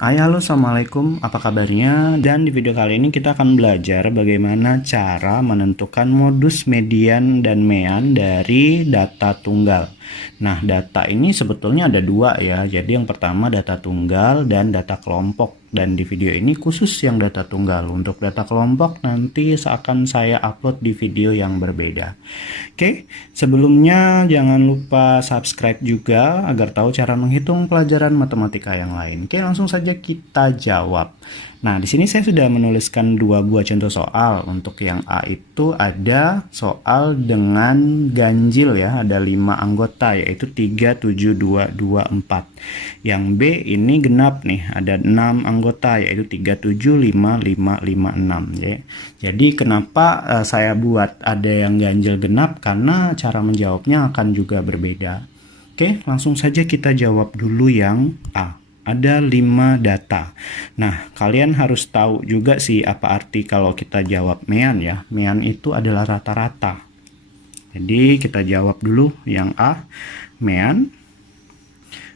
Hai, halo, assalamualaikum. Apa kabarnya? Dan di video kali ini kita akan belajar bagaimana cara menentukan modus median dan mean dari data tunggal. Nah, data ini sebetulnya ada dua ya. Jadi yang pertama data tunggal dan data kelompok. Dan di video ini khusus yang data tunggal. Untuk data kelompok nanti akan saya upload di video yang berbeda. Oke, sebelumnya jangan lupa subscribe juga agar tahu cara menghitung pelajaran matematika yang lain. Oke, langsung saja kita jawab. Nah, di sini saya sudah menuliskan dua buah contoh soal. Untuk yang A itu ada soal dengan ganjil ya, ada 5 anggota yaitu 3, 7, 2, 2, 4. Yang B ini genap nih, ada 6 anggota yaitu 3, 7, 5, 5, 5, 6 ya. Jadi kenapa saya buat ada yang ganjil genap? Karena cara menjawabnya akan juga berbeda. Oke, langsung saja kita jawab dulu yang A. Ada 5 data. Nah, kalian harus tahu juga sih apa arti kalau kita jawab mean ya. Mean itu adalah rata-rata. Jadi kita jawab dulu yang A, mean.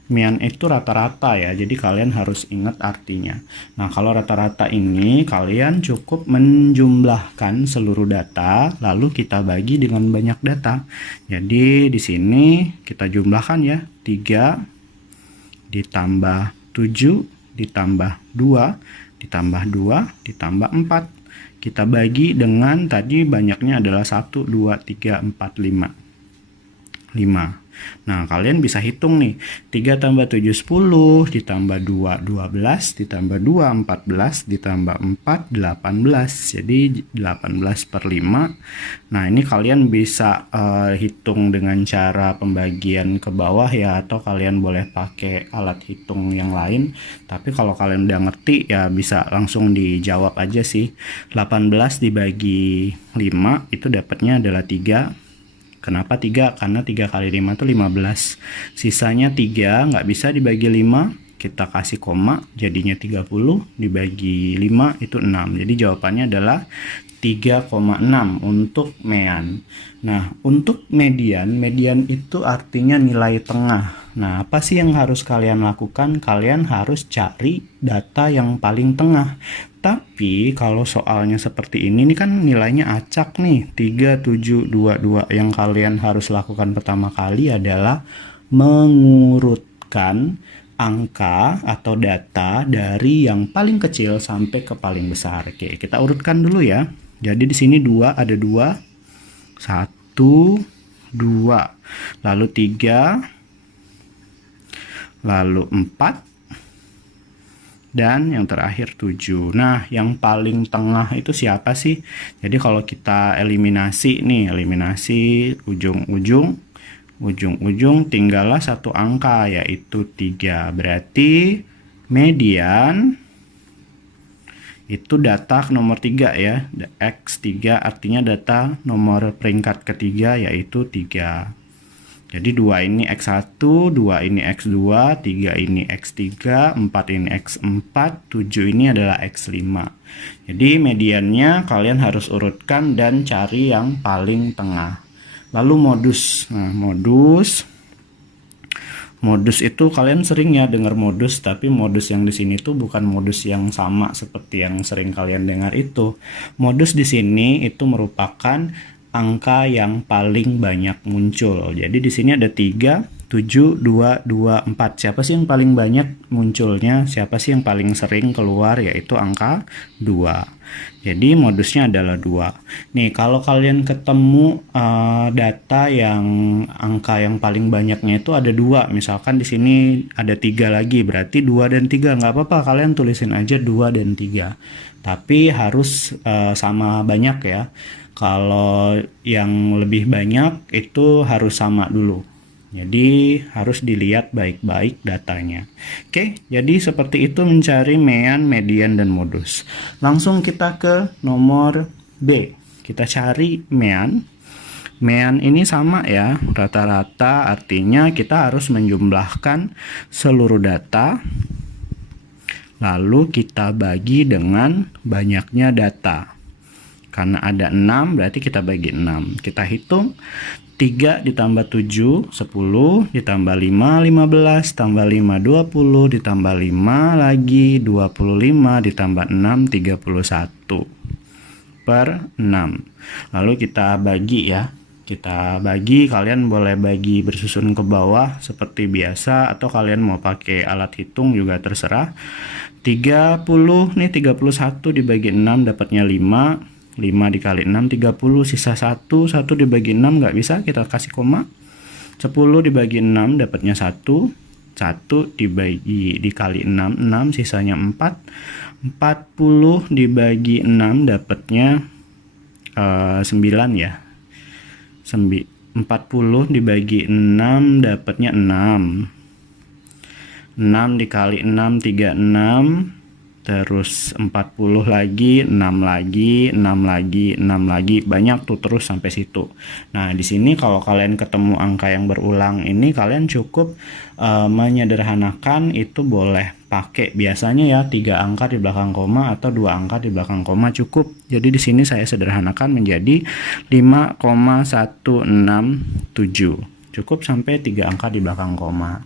Mean itu rata-rata ya, jadi kalian harus ingat artinya. Nah, kalau rata-rata ini kalian cukup menjumlahkan seluruh data, lalu kita bagi dengan banyak data. Jadi di sini kita jumlahkan ya, 3 ditambah 7 ditambah 2 ditambah 2 ditambah 4. Kita bagi dengan tadi banyaknya adalah 1, 2, 3, 4, 5. 5. Nah, kalian bisa hitung nih. 3 tambah 7, 10, ditambah 2, 12, ditambah 2, 14, ditambah 4, 18. Jadi 18 per 5. Nah, ini kalian bisa hitung dengan cara pembagian ke bawah ya, atau kalian boleh pakai alat hitung yang lain. Tapi kalau kalian udah ngerti ya bisa langsung dijawab aja sih. 18 dibagi 5 itu dapatnya adalah 3. Kenapa 3? Karena 3 kali 5 itu 15. Sisanya 3 nggak bisa dibagi 5. Kita kasih koma jadinya 30. Dibagi 5 itu 6. Jadi jawabannya adalah 3,6 untuk mean. Nah, untuk median, median itu artinya nilai tengah. Nah, apa sih yang harus kalian lakukan? Kalian harus cari data yang paling tengah. Tapi kalau soalnya seperti ini kan nilainya acak nih, 3, 7, 2, 2. Yang kalian harus lakukan pertama kali adalah mengurutkan angka atau data dari yang paling kecil sampai ke paling besar. Oke, kita urutkan dulu ya. Jadi di sini 2 ada 2, 1, 2, lalu 3, lalu 4, dan yang terakhir 7. Nah, yang paling tengah itu siapa sih? Jadi kalau kita eliminasi nih, eliminasi ujung-ujung tinggallah satu angka yaitu 3. Berarti median itu data nomor 3 ya. X3 artinya data nomor peringkat ketiga yaitu 3. Jadi 2 ini X1, 2 ini X2, 3 ini X3, 4 ini X4, 7 ini adalah X5. Jadi mediannya kalian harus urutkan dan cari yang paling tengah. Lalu modus. Nah, modus itu kalian sering ya dengar modus, tapi modus yang di sini tuh bukan modus yang sama seperti yang sering kalian dengar itu. Modus di sini itu merupakan angka yang paling banyak muncul. Jadi di sini ada 3, 7, 2, 2, 4. Siapa sih yang paling banyak munculnya? Siapa sih yang paling sering keluar? Yaitu angka 2. Jadi modusnya adalah 2. Nih, kalau kalian ketemu data yang angka yang paling banyaknya itu ada 2. Misalkan di sini ada 3 lagi, berarti 2 dan 3. Nggak apa-apa, kalian tulisin aja 2 dan 3. Tapi harus sama banyak ya. Kalau yang lebih banyak itu harus sama dulu. Jadi harus dilihat baik-baik datanya. Oke, jadi seperti itu mencari mean, median, dan modus. Langsung kita ke nomor B. Kita cari mean. Mean ini sama ya, rata-rata artinya kita harus menjumlahkan seluruh data. Lalu kita bagi dengan banyaknya data. Karena ada 6 berarti kita bagi 6. Kita hitung 3 ditambah 7 10, ditambah 5 15, tambah 5 20, ditambah 5 lagi 25, ditambah 6 31 per 6. Lalu kita bagi ya. Kita bagi, kalian boleh bagi bersusun ke bawah seperti biasa, atau kalian mau pakai alat hitung juga terserah. 30 nih, 31 dibagi 6 dapatnya 5. 5 dikali 6 30, sisa 1 dibagi 6 nggak bisa, kita kasih koma. 10 dibagi 6 dapatnya 1 dikali 6 6, sisanya 4. 40 dibagi 6 dapatnya 9 ya. 40 dibagi 6 dapatnya 6. 6 dikali 6 36, terus 40 lagi, 6 lagi, 6 lagi, 6 lagi, banyak tuh terus sampai situ. Nah, di sini kalau kalian ketemu angka yang berulang ini, kalian cukup menyederhanakan, itu boleh pakai biasanya ya 3 angka di belakang koma atau 2 angka di belakang koma cukup. Jadi di sini saya sederhanakan menjadi 5,167. Cukup sampai 3 angka di belakang koma.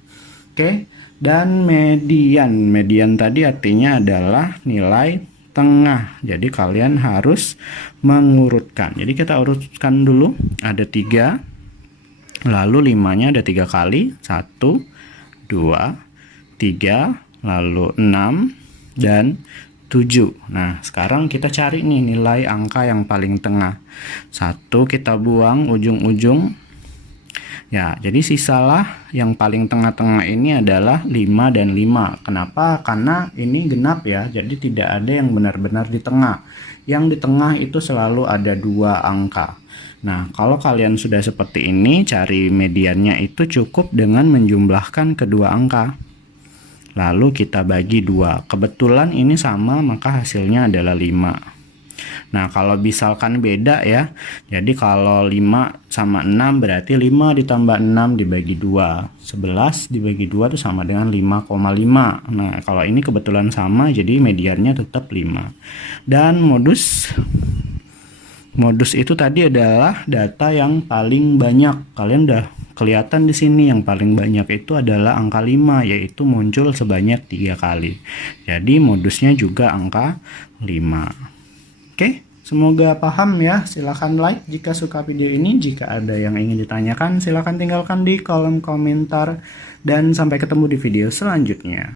Oke. Dan median tadi artinya adalah nilai tengah. Jadi kalian harus mengurutkan. Jadi kita urutkan dulu. Ada 3, lalu 5-nya ada 3 kali. 1, 2, 3, lalu 6 dan 7. Nah, sekarang kita cari nih nilai angka yang paling tengah. 1 kita buang ujung-ujung. Ya, jadi sisalah yang paling tengah-tengah ini adalah 5 dan 5. Kenapa? Karena ini genap ya, jadi tidak ada yang benar-benar di tengah. Yang di tengah itu selalu ada 2 angka. Nah, kalau kalian sudah seperti ini, cari mediannya itu cukup dengan menjumlahkan kedua angka. Lalu kita bagi 2. Kebetulan ini sama, maka hasilnya adalah 5. Nah, kalau misalkan beda ya, jadi kalau 5 sama 6 berarti 5 ditambah 6 dibagi 2. 11 dibagi 2 itu sama dengan 5,5. Nah, kalau ini kebetulan sama, jadi mediannya tetap 5. Dan modus itu tadi adalah data yang paling banyak. Kalian udah kelihatan di sini yang paling banyak itu adalah angka 5, yaitu muncul sebanyak 3 kali. Jadi modusnya juga angka 5. Oke, semoga paham ya. Silahkan like jika suka video ini. Jika ada yang ingin ditanyakan, silahkan tinggalkan di kolom komentar. Dan sampai ketemu di video selanjutnya.